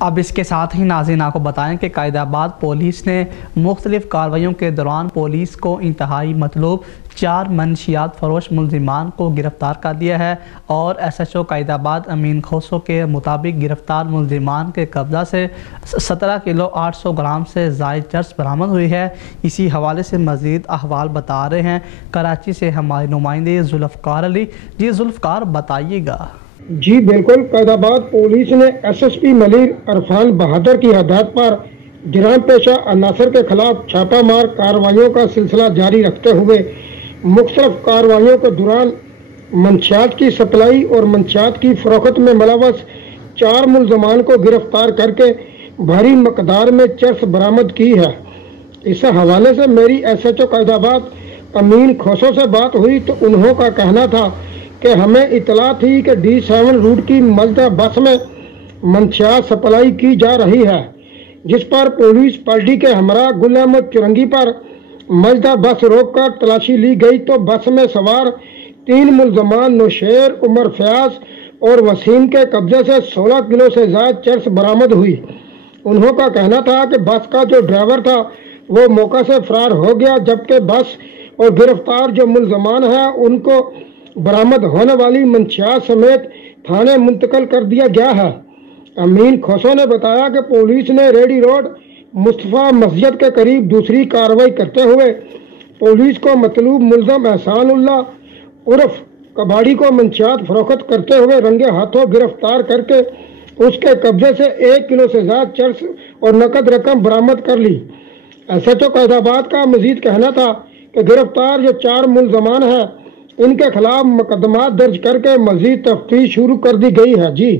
اب اس کے ساتھ ہی ناظرین آپ کو بتائیں کہ قائد آباد پولیس نے مختلف کارروائیوں کے دوران پولیس کو انتہائی مطلوب 4 منشیات فروش ملزمان کو گرفتار کر دیا ہے اور ایس ایچ او قائد آباد امین کھوسو کے مطابق گرفتار ملزمان کے قبضہ سے 17 کلو 800 گرام سے زائد چرس برآمد ہوئی ہے۔ اسی حوالے سے مزید احوال بتا رہے ہیں کراچی سے ہمارے نمائندے ذوالفقار علی۔ جی ذوالفقار بتائیے گا۔ جی بالکل، قائد آباد پولیس نے S S P Malir Irfan Bahadur کی ہدایت پر جرائم پیشہ عناصر کے خلاف چھاپہ مار کارروائیوں کا سلسلہ جاری رکھتے ہوئے مختلف کارروائیوں کے دوران منشیات کی سپلائی اور منشیات کی فروخت میں ملوث 4 ملزمان کو گرفتار کر کے بھاری مقدار میں چرس برآمد کی ہے۔ اس حوالے سے میری ایس ایچ او قائد آباد امین کھوسو سے بات ہوئی تو انہوں کا کہنا تھا کہ ہمیں اطلاع تھی کہ D7 روٹ کی ملدہ بس میں منشیات سپلائی کی جا رہی ہے، جس پر پولیس پارٹی کے ہمراہ گل احمد چرنگی پر ملدہ بس روک کر تلاشی لی گئی تو بس میں سوار 3 ملزمان نوشیر، عمر فیاض اور وسیم کے قبضے سے 16 کلو سے زائد چرس برآمد ہوئی۔ انہوں کا کہنا تھا کہ بس کا جو ڈرائیور تھا وہ موقع سے فرار ہو گیا، جبکہ بس اور گرفتار جو ملزمان ہیں ان کو برآمد ہونے والی منشیات سمیت تھانے منتقل کر دیا گیا ہے۔ امین کھوسو نے بتایا کہ پولیس نے ریڈی روڈ مصطفیٰ مسجد کے قریب دوسری کارروائی کرتے ہوئے پولیس کو مطلوب ملزم احسان اللہ عرف کباڑی کو منشیات فروخت کرتے ہوئے رنگے ہاتھوں گرفتار کر کے اس کے قبضے سے 1 کلو سے زیادہ چرس اور نقد رقم برآمد کر لی۔ ایس ایچ او قائد آباد کا مزید کہنا تھا کہ گرفتار جو 4 ملزمان ہیں ان کے خلاف مقدمات درج کر کے مزید تفتیش شروع کر دی گئی ہے۔ جی